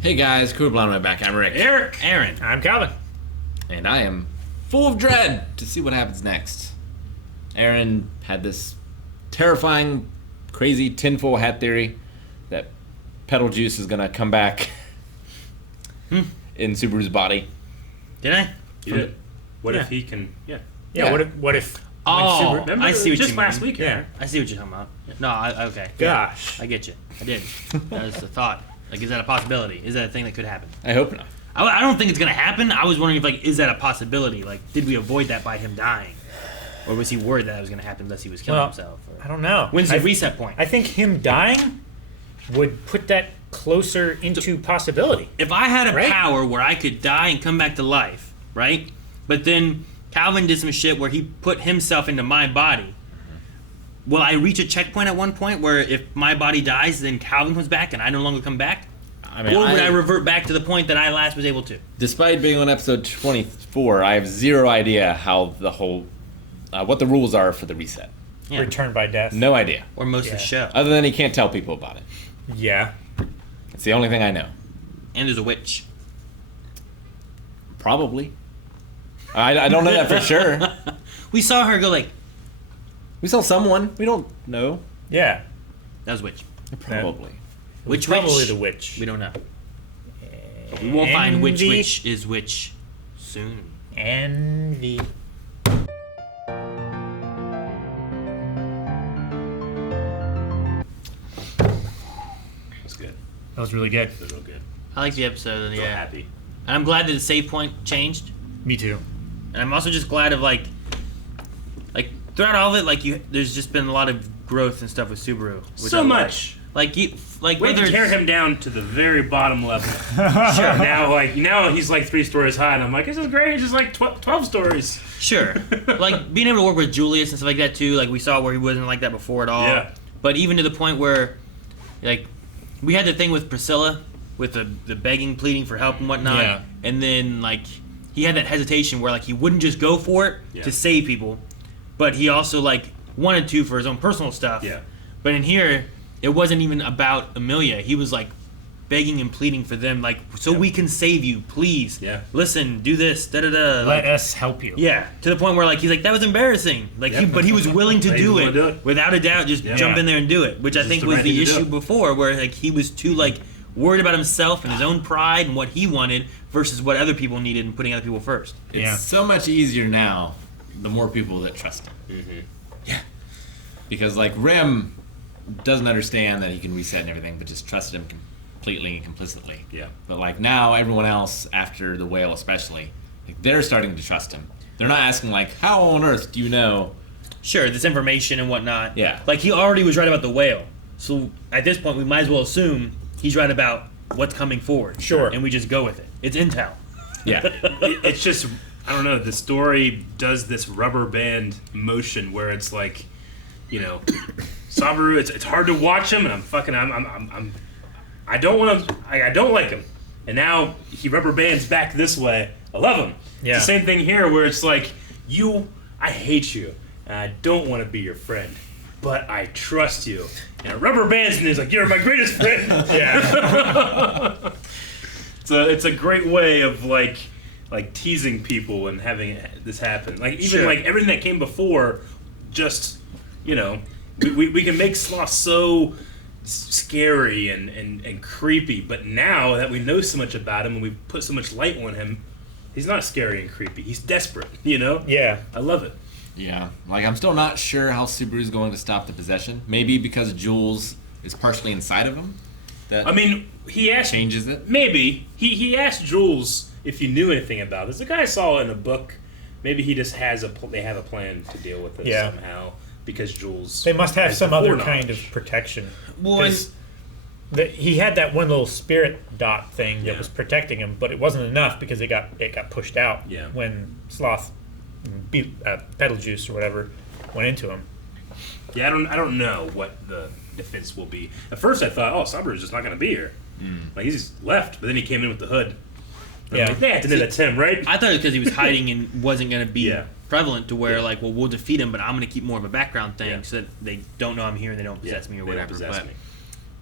Hey guys, cool blind my back. I'm Rick. Eric. Aaron. I'm Calvin. And I am full of dread to see what happens next. Aaron had this terrifying, crazy tinfoil hat theory that pedal juice is gonna come back in Subaru's body. Did I? You did. What if he can? Yeah. Yeah. What if? Oh, Remember I see what just you last mean. week. Yeah, I see what you're talking about. No, okay. Gosh. I get you. I did. That was the thought. Like, is that a possibility? Is that a thing that could happen? I hope not. I don't think it's gonna happen. I was wondering if, like, is that a possibility? Like, did we avoid that by him dying, or was he worried that was gonna happen unless he was killing himself? Or... I don't know. When's the reset point? I think him dying would put that closer into possibility. If I had a Right? power where I could die and come back to life, right? But then Calvin did some shit where he put himself into my body. Will I reach a checkpoint at one point where if my body dies, then Calvin comes back and I no longer come back? I mean, Or would I revert back to the point that I last was able to? despite being on episode 24, I have zero idea how the whole, what the rules are for the reset. Yeah. Return by death. No idea. Or most of the show. Other than he can't tell people about it. Yeah. It's the only thing I know. And there's a witch. Probably. I don't know that for sure. We saw her go like, We saw someone. We don't know. Yeah. that was a witch. Probably. Which Probably witch? the witch. We don't know. But we won't find which Envy. witch is which soon. Envy. It's good. That was really good. It's real good. I like the episode. And So yeah. happy. And I'm glad that the save point changed. Me too. And I'm also just glad of like throughout all of it, like there's just been a lot of growth and stuff with Subaru. Which So I much. Like you, like We whether tear it's, him down to the very bottom level. Sure. Now he's like 3 stories high, and I'm like, this is great. He's just like 12 stories. sure, like being able to work with Julius and stuff like that too. Like we saw where he wasn't like that before at all. Yeah. But even to the point where, like, we had the thing with Priscilla, with the begging, pleading for help and whatnot. Yeah. And then like he had that hesitation where like he wouldn't just go for it Yeah. to save people, but he also like wanted to for his own personal stuff. Yeah. But in here, it wasn't even about Amelia. He was like begging and pleading for them, like, so we can save you, please. Yeah. Listen, do this, da da da. Let us help you. Yeah, to the point where like he's like that was embarrassing, like Yep. but he was willing to He do wanted it, to do it. without a doubt, just Yeah. jump in there and do it, which I Just think the was right the thing to issue do. before, where like he was too like worried about himself and his own pride and what he wanted versus what other people needed and putting other people first. It's Yeah. so much easier now, the more people that trust him. Mm-hmm. Yeah. Because, like, Rim doesn't understand that he can reset and everything, but just trusted him completely and complicitly. Yeah. But, like, now everyone else, after the whale especially, like, they're starting to trust him. They're not asking, like, how on earth do you know? Sure, this information and whatnot. Yeah. Like he already was right about the whale, so at this point we might as well assume he's right about what's coming forward. Sure. And we just go with it. It's intel. Yeah. It's just, I don't know, the story does this rubber band motion where it's like, you know, Subaru, it's hard to watch him, and I don't want to, I don't like him. And now he rubber bands back this way. I love him. Yeah. It's the same thing here where it's like, I hate you, and I don't want to be your friend, but I trust you. And it rubber bands, and he's like, you're my greatest friend. Yeah. It's a great way of like teasing people and having this happen. Like even Sure. like everything that came before, just you know, we can make Sloth so scary and creepy. But now that we know so much about him and we put so much light on him, he's not scary and creepy. He's desperate. You know. Yeah. I love it. Yeah. Like, I'm still not sure how Subaru's going to stop the possession. Maybe because Jules is partially inside of him. That I mean, he asked changes it. maybe he asked Jules if he knew anything about this. The guy saw it in a book. Maybe he just has they have a plan to deal with it Yeah. somehow because Jules. They must have has some the other foreknowledge. kind of protection. Well, 'Cause he had that one little spirit dot thing that Yeah. was protecting him, but it wasn't enough because it got pushed out Yeah. when Sloth, pedal juice or whatever, went into him. Yeah, I don't know what the defense will be. At first, I thought, oh, Subaru's just not going to be here. Like he's just left, but then he came in with the hood. And Yeah. I'm like, they have to know that's him, right? I thought it was because he was hiding and wasn't going to be Yeah. prevalent to where Yeah. like, well, we'll defeat him, but I'm going to keep more of a background thing Yeah. so that they don't know I'm here and they don't possess me or They don't whatever. possess But me.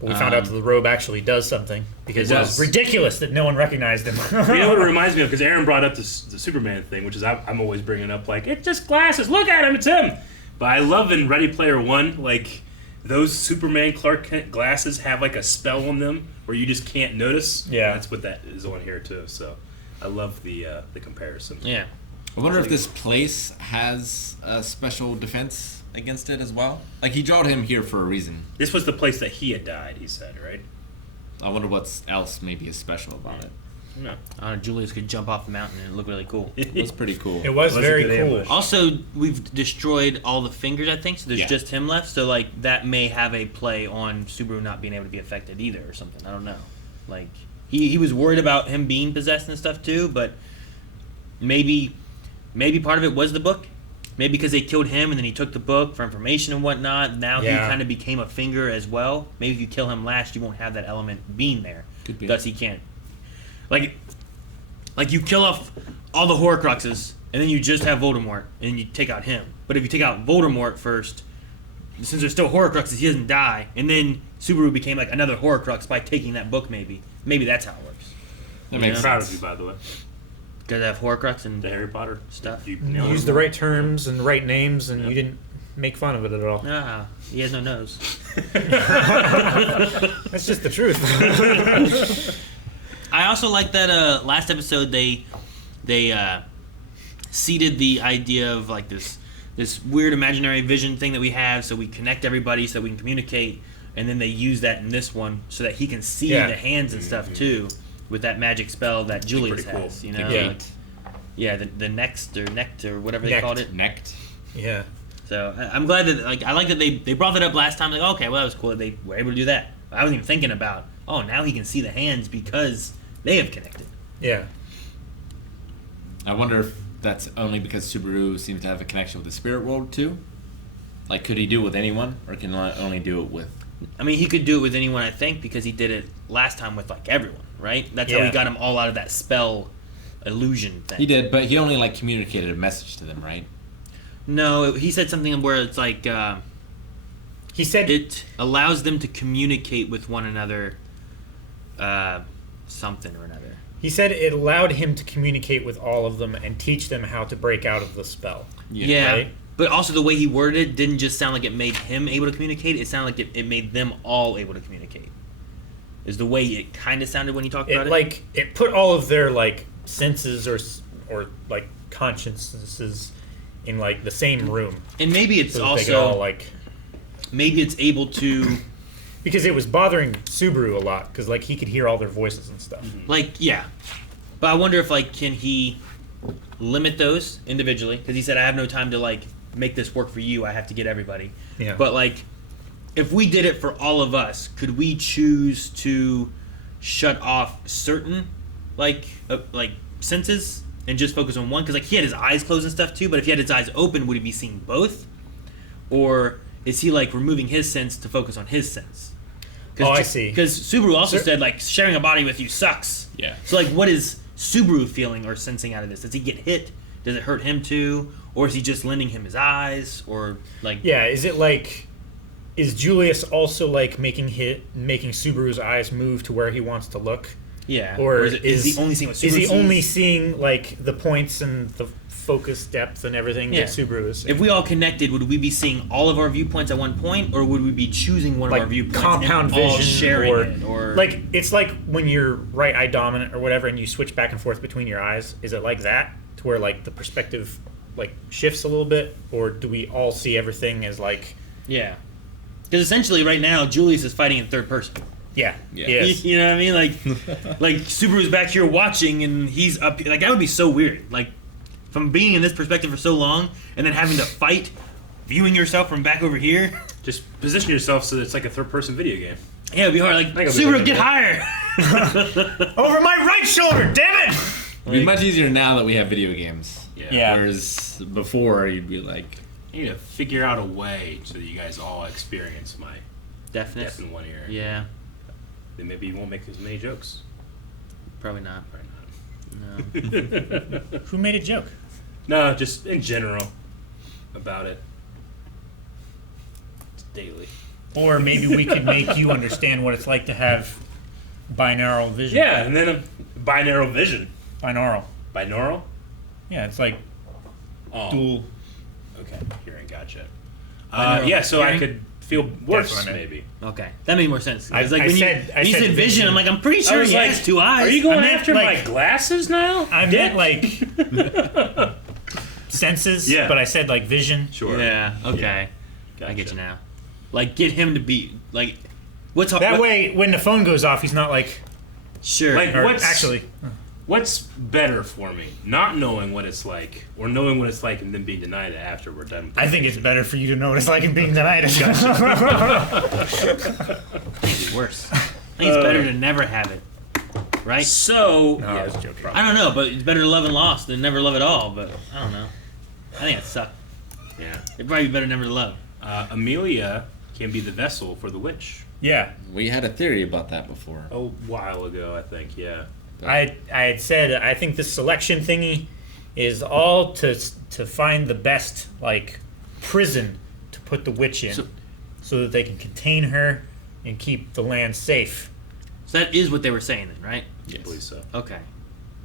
But we found out that the robe actually does something because It it does. was ridiculous that no one recognized him. You know what it reminds me of? Because Aaron brought up the Superman thing, which is I'm always bringing up, like, it's just glasses. Look at him, it's him. But I love in Ready Player One, like, those Superman Clark Kent glasses have, like, a spell on them where you just can't notice. Yeah. That's what that is on here, too. So I love the comparison. Yeah. I wonder if this place has a special defense against it as well. Like, he drawed him here for a reason. This was the place that he had died, he said, right? I wonder what else maybe is special about it. No. I don't know, Julius could jump off the mountain and it looked really cool. It was pretty cool. It was It was a very good cool. ambush. Also, we've destroyed all the fingers, I think, so there's Yeah. just him left. So, like, that may have a play on Subaru not being able to be affected either or something. I don't know. Like, he was worried about him being possessed and stuff too, but maybe part of it was the book. Maybe because they killed him and then he took the book for information and whatnot. Now he Yeah. kind of became a finger as well. Maybe if you kill him last, you won't have that element being there. Could be. Thus, he can't. Like you kill off all the Horcruxes and then you just have Voldemort and you take out him. But if you take out Voldemort first, since there's still Horcruxes, he doesn't die. And then Subaru became like another Horcrux by taking that book. Maybe that's how it works. That I'm makes proud sense. of you, by the way. Because I have Horcrux and The Harry Potter stuff. You You nailed used it. the right terms and right names, and you didn't make fun of it at all. he has no nose. That's just the truth. I also like that last episode they seeded the idea of like this weird imaginary vision thing that we have, so we connect everybody so we can communicate, and then they use that in this one so that he can see Yeah. the hands and stuff too, with that magic spell that Julius pretty cool. has. You know, The Yeah. like, yeah, the next or nect or whatever they Nect. called it. Necked. Yeah. So I'm glad that I like that they brought that up last time. Like, okay, well that was cool that they were able to do that. I wasn't even thinking about, oh, now he can see the hands because they have connected. Yeah. I wonder if that's only because Subaru seems to have a connection with the spirit world too. Like, could he do it with anyone, or can he only do it with? I mean, he could do it with anyone, I think, because he did it last time with like everyone, right? That's how Yeah. he got them all out of that spell illusion thing. He did, but he only like communicated a message to them, right? No, he said something where it's like He said it allows them to communicate with one another, something or another. He said it allowed him to communicate with all of them and teach them how to break out of the spell. Yeah, right? but also the way he worded it didn't just sound like it made him able to communicate. It sounded like it made them all able to communicate. Is the way it kind of sounded when he talked about It it. like it put all of their like senses or like consciences in like the same room. And maybe it's So that they could all also like maybe it's able to because it was bothering Subaru a lot because like he could hear all their voices and stuff. like yeah. But I wonder if like can he limit those individually? Because he said I have no time to like make this work for you. I have to get everybody. Yeah. But like if we did it for all of us, could we choose to shut off certain like senses and just focus on one? Because like he had his eyes closed and stuff too. But if he had his eyes open, would he be seeing both? Or is he like removing his sense to focus on his sense? Oh, I see. Because Subaru also Sir- said like sharing a body with you sucks. Yeah. So like, what is Subaru feeling or sensing out of this? Does he get hit? Does it hurt him too? Or is he just lending him his eyes? Or like, Yeah, is it like is Julius also like making Subaru's eyes move to where he wants to look? yeah. Or is he only seeing what Subaru is he sees? only seeing like the points and the focus depth and everything Yeah. that Subaru is seeing? If we all connected, would we be seeing all of our viewpoints at one point, or would we be choosing one like of our viewpoints compound and all vision sharing or, it? Or like it's like when you're right eye dominant or whatever and you switch back and forth between your eyes. Is it like that to where like the perspective like shifts a little bit, or do we all see everything as like yeah. Because essentially, right now, Julius is fighting in third person. Yeah. Yes. You know what I mean? Like Subaru's back here watching, and he's up. Like that would be so weird. Like from being in this perspective for so long, and then having to fight, viewing yourself from back over here. Just position yourself so that it's like a third-person video game. Yeah, it'd be hard. Like think I'll be Subaru, looking get at higher. Over my right shoulder, damn it! It'd be much easier now that we have video games. Yeah. Whereas before, you'd be like, I need to figure out a way so that you guys all experience my Deafness. deaf in one ear. Yeah, Then maybe you won't make as many jokes. probably not. Probably No. not. Who made a joke? No, just in general about it. It's daily. Or maybe we could make you understand what it's like to have binaural vision. Yeah, and then a binaural vision. Binaural. Binaural? Yeah, it's like Oh. dual. Okay, hearing, gotcha. Binaural Yeah, so I hearing? could feel worse, what I meant. maybe. Okay, that made more sense. I It's like said- when you I said said vision, vision. I'm like, I'm pretty I sure was he like, has 2 eyes. Are you going I meant, after like- my glasses now? I Dick? meant like senses, Yeah. but I said like vision. Sure. Yeah. Okay. I get Gotcha. you now. Like, get him to be like, what's That what, way, when the phone goes off, he's not like. Sure. Like, Or what's actually, what's better for me? Not knowing what it's like, or knowing what it's like and then being denied it after we're done with it? I think it's better for you to know what it's like in being denied. I think it's worse. I think it's better to never have it. Right? So, No, I was joking. I don't know, but it's better to love and lost than never love at all. But I don't know. I think it sucks. Yeah. It'd probably be better never to love. Amelia can be the vessel for the witch. Yeah, We had a theory about that before. A while ago, I think, yeah. I had said I think this selection thingy is all to find the best like prison to put the witch in, so that they can contain her and keep the land safe. So that is what they were saying then, right? I believe so. Okay.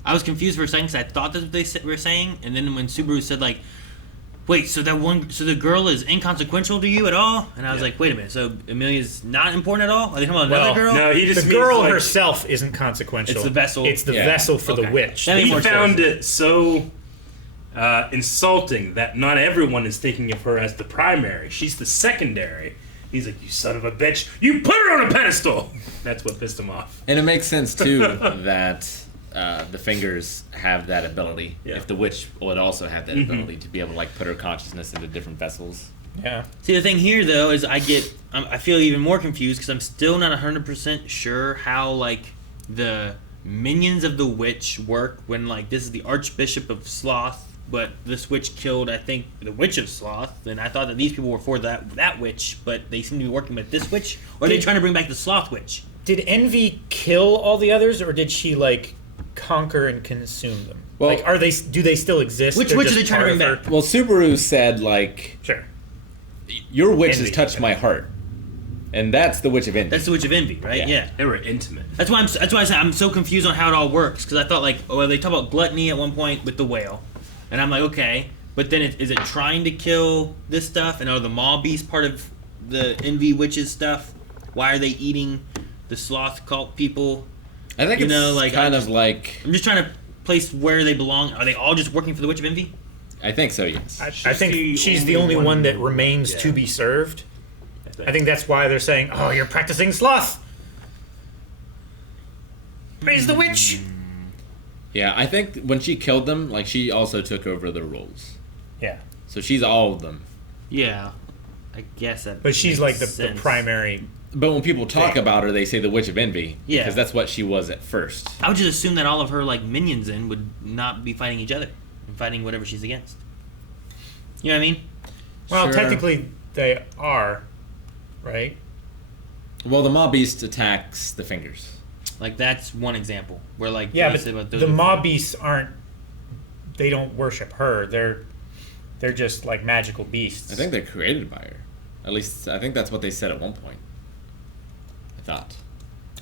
I was confused for a second because I thought that's what they were saying, and then when Subaru said like, "Wait, so the girl is inconsequential to you at all?" And I was Yeah. like, "Wait a minute, so Amelia's not important at all? Are they talking about another Well, girl?" No, he just The means, girl like, herself isn't consequential. It's the vessel. It's the Yeah. vessel for Okay. the witch. That he makes more found sense. it so insulting that not everyone is thinking of her as the primary. She's the secondary. He's like, you son of a bitch, you put her on a pedestal. That's what pissed him off. And it makes sense too that the fingers have that ability. Yeah. If the witch would also have that ability to be able to like put her consciousness into different vessels. Yeah. See, the thing here though is I feel even more confused because I'm still not 100% sure how like the minions of the witch work when like this is the Archbishop of Sloth, but this witch killed I think the Witch of Sloth, and I thought that these people were for that witch, but they seem to be working with this witch, or are they trying to bring back the Sloth witch? Did Envy kill all the others, or did she like conquer and consume them? Well- like, do they still exist? Which They're witch are just they trying to part bring of back? her? Well, Subaru said like, Sure. your witch Envy, has touched okay. my heart, and that's the witch of Envy. That's the Witch of Envy, right? Yeah. Yeah. They were intimate. That's why I said I'm so confused on how it all works because I thought like, oh, well, they talk about gluttony at one point with the whale, and I'm like, okay, but then is it trying to kill this stuff? And are the maw beasts part of the Envy witches stuff? Why are they eating the sloth cult people? I think you it's know, like, kind I of just- like, I'm just trying to place where they belong. Are they all just working for the Witch of Envy? I think so, yes. I She's think the she's the only only one one- that remains yeah. to be served. I think that's why they're saying, "Oh, you're practicing sloth." Praise the witch. Yeah, I think when she killed them, like she also took over their roles. Yeah, So she's all of them. Yeah, I guess that. but she's like makes the sense. primary. But when people talk about her, they say the Witch of Envy. Yeah. Because that's what she was at first. I would just assume that all of her like minions in would not be fighting each other and fighting whatever she's against. You know what I mean? Well, Sure. technically they are, right? Well, the Maw Beast attacks the fingers. Like that's one example where like Yeah, they but said about those the are- mob beasts aren't. They don't worship her. They're just like magical beasts. I think they're created by her. At least, I think that's what they said at one point.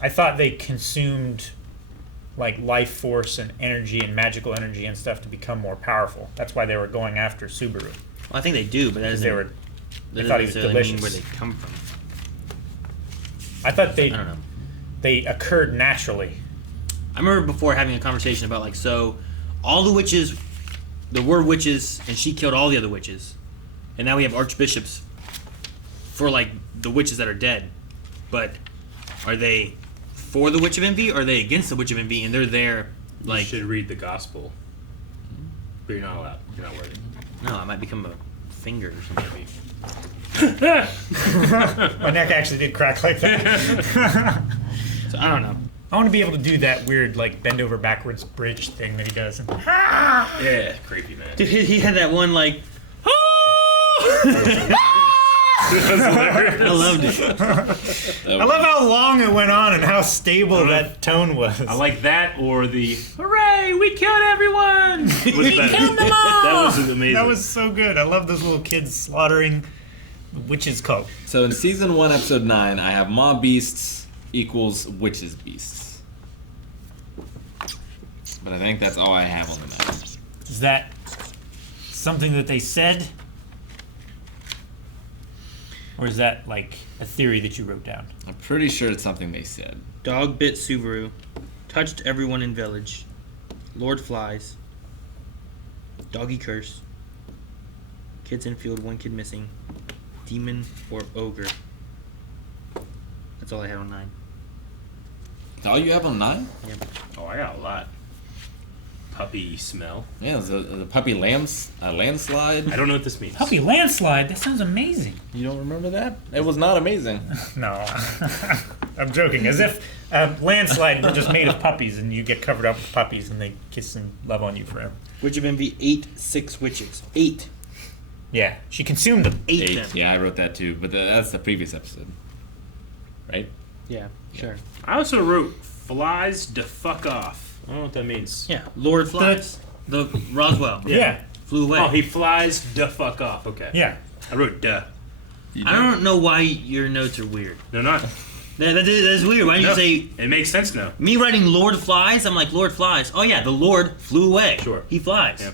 I thought. they consumed like life force and energy and magical energy and stuff to become more powerful. That's why they were going after Subaru. Well, I think they do, but that doesn't. They were. that they thought he was doesn't necessarily mean delicious. where they come from. I thought I don't know. they occurred naturally. I remember before having a conversation about like so, all the witches, there were witches, and she killed all the other witches, and now we have archbishops for like the witches that are dead, but are they for the Witch of Envy or are they against the Witch of Envy and they're there You like should read the gospel. But you're not allowed. You're not worthy. no I might become a finger or something. My neck actually did crack like that. So I don't know. I want to be able to do that weird like bend over backwards bridge thing that he does. Yeah, creepy man. Dude, he had that one like I loved it. I love how long it went on and how stable that tone was. I like that or the hooray, we killed everyone! We killed them all! That was amazing. That was so good. I love those little kids slaughtering witch's coat. So in season 1, episode 9, I have Maw Beasts equals Witches Beasts. But I think that's all I have on the map. Is that something that they said? Or is that like a theory that you wrote down? I'm pretty sure it's something they said. Dog bit Subaru. Touched everyone in village. Lord flies. Doggy curse. Kids in field, one kid missing. Demon or ogre. That's all I had on 9. Is all you have on 9? Oh, I got a lot. Puppy smell. Yeah, there's a puppy landslide. I don't know what this means. Puppy landslide? That sounds amazing. You don't remember that? It was not amazing. No. I'm joking. As if landslide were just made of puppies and you get covered up with puppies and they kiss and love on you forever. Witch of Envy, 8 6 witches. 8. Yeah, she consumed them. 8 them. Yeah, I wrote that too, but that's the previous episode. Right? Yeah, sure. I also wrote flies to fuck off. I don't know what that means. Yeah, Lord flies. The Roswell. Yeah. Flew away. Oh, he flies to fuck off. Okay. Yeah. I wrote duh. I don't know why your notes are weird. No, not. That's weird. Why did you say... It makes sense now. Me writing Lord flies, I'm like, Lord flies. Oh yeah, the Lord flew away. Sure. He flies. Yep.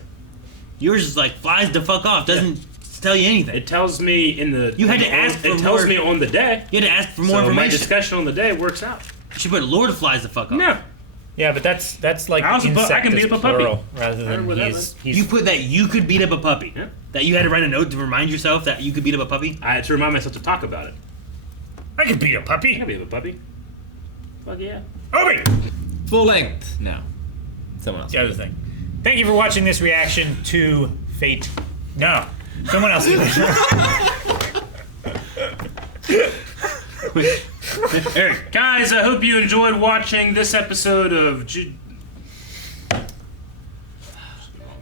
Yours is like, flies to fuck off. Doesn't tell you anything. It tells me in the. You had to ask for It tells more- me on the day. You had to ask for more So my information. discussion on the day works out. You should put Lord flies to fuck off. No. Yeah, but that's like I also insect I can beat is up a puppy. plural rather than whatever. he's You put that you could beat up a puppy. Yeah. That you had to write a note to remind yourself that you could beat up a puppy. I had to remind myself to talk about it. I could beat a I puppy. can beat up a puppy. Fuck yeah. Obi! Full length. No. Someone else. The other thing. Thank you for watching this reaction to Fate. No. Someone else did it. Eric. Guys, I hope you enjoyed watching this episode of.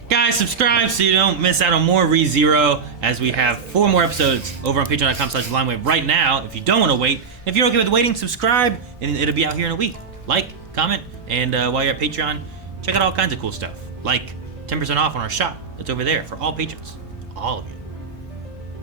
Guys, subscribe so you don't miss out on more ReZero, as we have 4 more episodes over on patreon.com/LimeWave right now. If you don't want to wait, if you're okay with waiting, subscribe, and it'll be out here in a week. Like, comment, and while you're at Patreon, check out all kinds of cool stuff, like 10% off on our shop that's over there for all patrons. All of you.